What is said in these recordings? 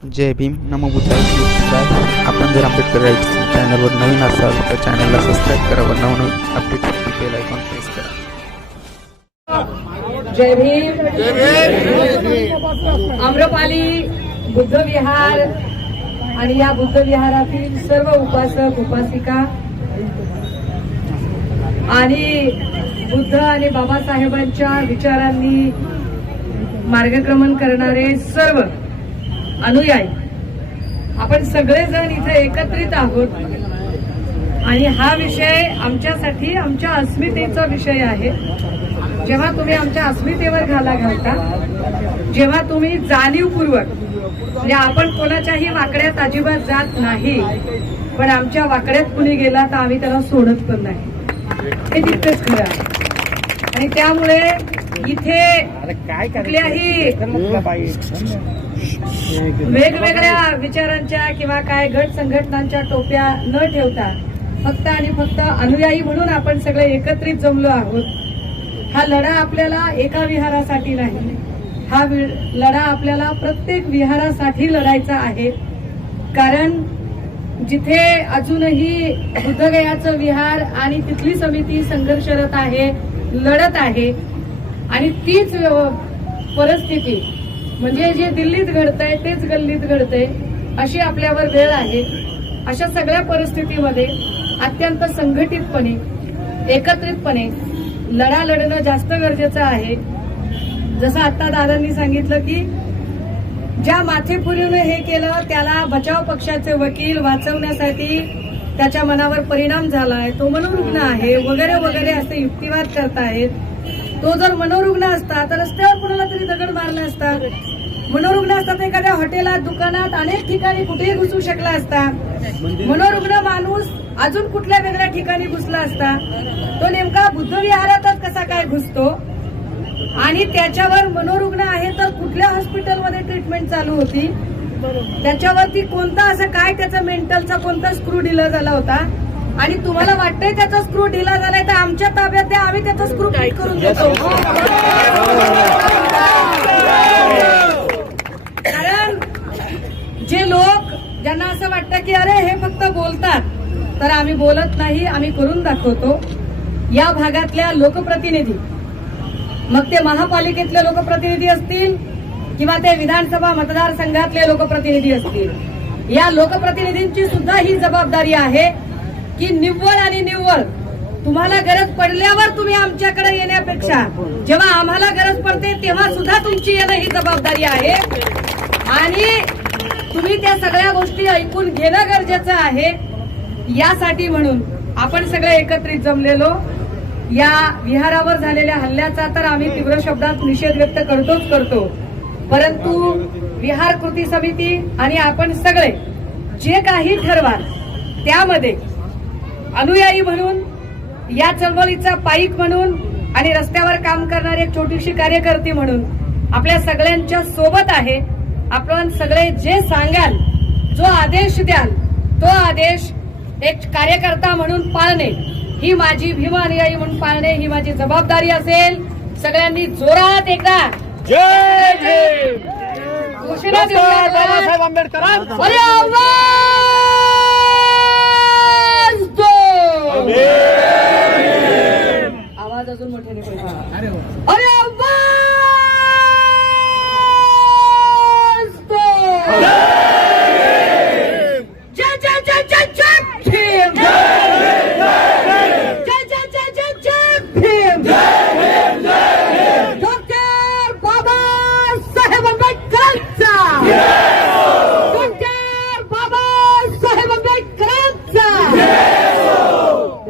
जय भीम नमो बुद्धाय आपण जर आंबेडकर राईट्स चॅनलवर नवीन असाल तर चॅनलला सबस्क्राईब करा व नवनवीन अपडेटसाठी बेल आयकॉन प्रेस करा. जय भीम. आम्रपाली बुद्ध विहार आणि या बुद्ध विहारातील सर्व उपासक उपासिका आणि बुद्ध आणि बाबासाहेबांच्या विचारांनी मार्गक्रमण करणारे सर्व अनुयायी. आपण सगळेजण इथे एकत्रित आहोत. आणि हा विषय आमच्यासाठी आमच्या अस्मितेचा विषय आहे. जेव्हा तुम्ही आमच्या अस्मितेवर घाला घालता जेव्हा तुम्ही जाणीवपूर्वक म्हणजे आपण कोणाच्याही वाकड्यात अजिबात जात नाही पण आमच्या वाकड्यात कुणी गेला तर आम्ही त्याला सोडत पण नाही. हे तितकंच खरं आहे. आणि त्यामुळे इथे कुठल्याही वेगवेगळ्या विचारांच्या किंवा काय गट संघटनांच्या टोप्या न ठेवता फक्त आणि फक्त अनुयायी म्हणून आपण सगळे एकत्रित जमलो आहोत. हा लढा आपल्याला एका विहारासाठी नाही हा लढा आपल्याला प्रत्येक विहारासाठी लढायचा आहे. कारण जिथे अजूनही बुद्धगयाचं विहार आणि तिथली समिती संघर्षरत आहे लढत आहे आणि तीच व्यव- परिस्थिती. म्हणजे जे दिल्लीत घडतंय तेच गल्लीत घडतंय अशी आपल्यावर वेळ आहे. अशा सगळ्या परिस्थितीमध्ये अत्यंत संघटितपणे एकत्रितपणे लढा लढणं जास्त गरजेचं आहे. जसं आता दादांनी सांगितलं की ज्या माथेपुरीनं हे केलं त्याला बचाव पक्षाचे वकील वाचवण्यासाठी त्याच्या मनावर परिणाम झाला आहे तो मनोरुग्ण आहे वगैरे वगैरे असे युक्तिवाद करतायत. तो जर मनोरुग्ण असता तर रस्त्यावर कुणाला तरी दगड मारला असता. मनोरुग्ण असता तर एखाद्या हॉटेलात दुकानात अनेक ठिकाणी कुठेही घुसू शकला असता. मनोरुग्ण माणूस अजून कुठल्या वेगळ्या ठिकाणी घुसला असता? तो नेमका बुद्ध विहारातच कसा काय घुसतो? आणि त्याच्यावर मनोरुग्ण आहे तर कुठल्या हॉस्पिटलमध्ये ट्रीटमेंट चालू होती? त्याच्यावरती कोणता असं काय त्याचा मेंटलचा कोणता स्क्रू ढिला झाला होता? आणि तुम्हाला वाटतंय त्याचा स्क्रू ढिला झालाय तर आमच्या ताब्यात द्या आम्ही त्याचा स्क्रू टाईट करून देतो. कारण जे लोक ज्यांना असं वाटतं की अरे हे फक्त बोलतात तर आम्ही बोलत नाही आम्ही करून दाखवतो. या भागातल्या लोकप्रतिनिधी मग ते महापालिकेतले लोकप्रतिनिधी असतील किंवा ते विधानसभा मतदारसंघातले लोकप्रतिनिधी असतील या लोकप्रतिनिधींची सुद्धा ही जबाबदारी आहे. की निव्वळ आणि निव्वळ. तुम्हाला गरज पडल्यावर तुम्ही आमच्याकडे येण्यापेक्षा जेव्हा आम्हाला गरज पडते तेव्हा सुद्धा तुमची येणं ही जबाबदारी आहे. आणि तुम्ही त्या सगळ्या गोष्टी ऐकून घेणं गरजेचं आहे. यासाठी म्हणून आपण सगळे एकत्रित जमलेलो. या विहारावर झालेल्या हल्ल्याचा तर आम्ही तीव्र शब्दात निषेध व्यक्त करतोच करतो. परंतु विहार कृती समिती आणि आपण सगळे जे काही ठरवाल त्यामध्ये अनुयायी म्हणून या चळवळीचा पाईक म्हणून आणि रस्त्यावर काम करणारी एक छोटीशी कार्यकर्ती म्हणून आपल्या सगळ्यांच्या सोबत आहे. आपण सगळे जे सांगाल जो आदेश द्याल तो आदेश एक कार्यकर्ता म्हणून पाळणे. ही माझी भीम अनुयायी म्हणून पाळणे ही माझी जबाबदारी असेल. सगळ्यांनी जोरात एकदा जय घोषणा. बाबासाहेब आंबेडकरांचा अरे आवाज दो आवाज अजून मोठ्याने अरे आवाज दो जय जय जय जय जय भीम जय जय जय जय जय भीम डॉक्टर बाबासाहेब आंबेडकरांचा डॉक्टर बाबासाहेब आंबेडकरांचा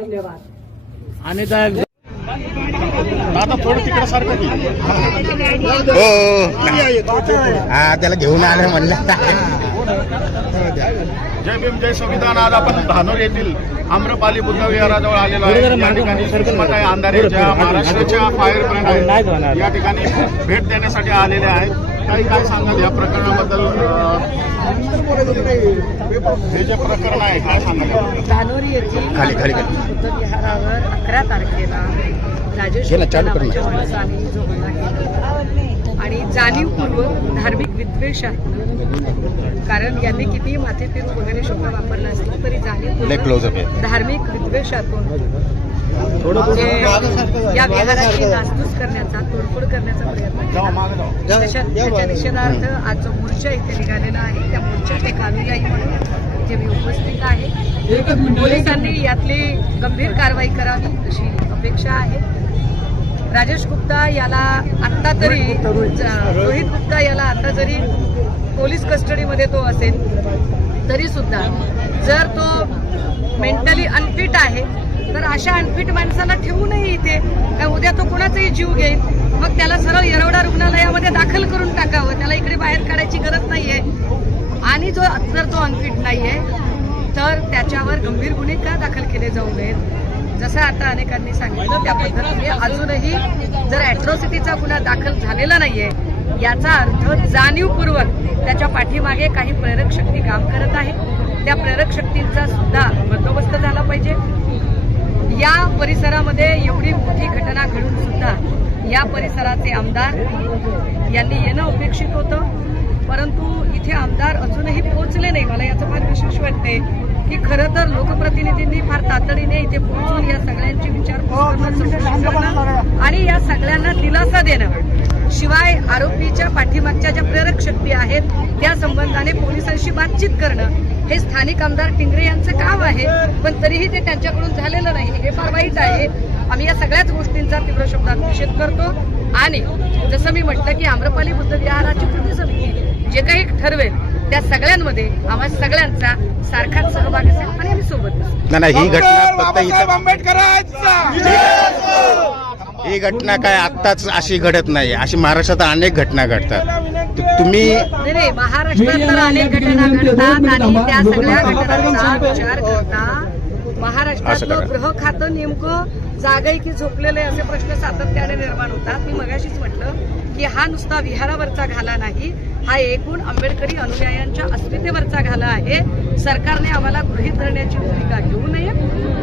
धन्यवाद. आणि आता थोडं तिकडे सारखं की. हो त्याला घेऊन आलं म्हणलं. जय भीम जय संविधान. आज आपण धानोर येथील आम्रपाली बुद्ध विहाराजवळ आलेलो आहे. या ठिकाणी अंधारेच्या महाराष्ट्राच्या फायर ब्रँड या ठिकाणी भेट देण्यासाठी आलेले आहेत. काही काय सांगाल या प्रकरणाबद्दल हे जे प्रकरण आहे काय सांगाल धानोरी येथील खाली, खाली, खाली. विहारावर अकरा तारखेला राजेश चालू करून घे. माणसाने जो हल्ला जाणीवपूर्वक धार्मिक विद्वेषात कारण यांनी कितीही माथे फिरू वगैरे शब्द वापरला असला तरी लय जाणीव क्लोजअप आहे. धार्मिक विद्वेषातून या विहाराची नासधूस करण्याचा तोडफोड करण्याचा प्रयत्न केला. त्याच्या निषेधार्थ आज जो मोर्चा इथे निघालेला आहे त्या मोर्चात एक अनुयायी म्हणून इथे मी उपस्थित आहे. पोलिसांनी यातली गंभीर कारवाई करावी अशी अपेक्षा आहे. राजेश गुप्ता याला आत्ता तरी रोहित गुप्ता याला आता जरी पोलीस कस्टडीमध्ये तो असेल तरी सुद्धा जर तो मेंटली अनफिट आहे तर अशा अनफिट माणसाला ठेवू नये इथे. काय उद्या तो कोणाचाही जीव घेईल? मग त्याला सरळ येरवडा रुग्णालयामध्ये दाखल करून टाकावं. त्याला इकडे बाहेर काढायची गरज नाहीये. आणि जो जर तो अनफिट नाहीये तर त्याच्यावर गंभीर गुन्हे का दाखल केले जाऊ नयेत? जसं आता अनेकांनी सांगितलं त्या पद्धतीने अजूनही जर अॅट्रॉसिटीचा गुन्हा दाखल झालेला नाहीये याचा अर्थ जाणीवपूर्वक त्याच्या पाठीमागे काही प्रेरक शक्ती काम करत आहे. त्या प्रेरक शक्तींचा सुद्धा बंदोबस्त झाला पाहिजे. या परिसरामध्ये एवढी मोठी घटना घडून सुद्धा या परिसराचे आमदार यांनी येणं अपेक्षित होतं. परंतु इथे आमदार अजूनही पोहोचले नाही. मला याचं फार विशेष वाटते की खरं तर लोकप्रतिनिधींनी फार तातडीने इथे पोहोचून या सगळ्यांची विचारपूस चौकशी करणं आणि या सगळ्यांना दिलासा देणं. शिवाय आरोपीच्या पाठीमागच्या ज्या प्रेरक शक्ती आहेत त्या संबंधाने पोलिसांशी बातचीत करणं हे स्थानिक आमदार टिंगरे यांचं काम आहे पण तरीही ते त्यांच्याकडून झालेलं नाही. हे फार वाईट आहे. आम्ही या सगळ्याच गोष्टींचा तीव्र शब्दात निषेध करतो. आणि जसं मी म्हटलं की आम्रपाली बुद्ध विहाराची कृती समिती जे काही ठरवेल त्या सगळ्यांमध्ये आम्हा सगळ्यांचा सारखाच सहभाग असेल आणि आम्ही सोबत असू. नाही नाही ही घटना फक्त इथं ही घटना काय आत्ताच अशी घडत नाही. अशी महाराष्ट्रात अनेक घटना घडतात. तु- तुम्ही नाही नाही महाराष्ट्रात तर अनेक घटना घडतात आणि त्या सगळ्या घटनांचा विचार करता असं महाराष्ट्रातलं करा. गृह खातं नेमकं जागय की झोपलेलं आहे असे प्रश्न सातत्याने निर्माण होतात. मी मगाशीच म्हटलं की हा नुसता विहारावरचा घाला नाही हा एकूण आंबेडकरी अनुयायांच्या अस्मितेवरचा घाला आहे. सरकारने आम्हाला गृहीत धरण्याची भूमिका घेऊ नये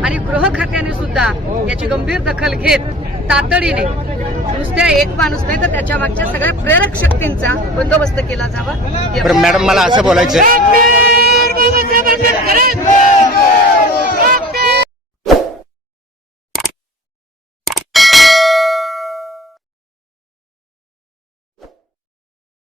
आणि गृह खात्याने सुद्धा याची गंभीर दखल घेत तातडीने नुसत्या एक माणूस नाही तर त्याच्या मागच्या सगळ्या प्रेरक शक्तींचा बंदोबस्त केला जावा. मॅडम मला असं बोलायचं!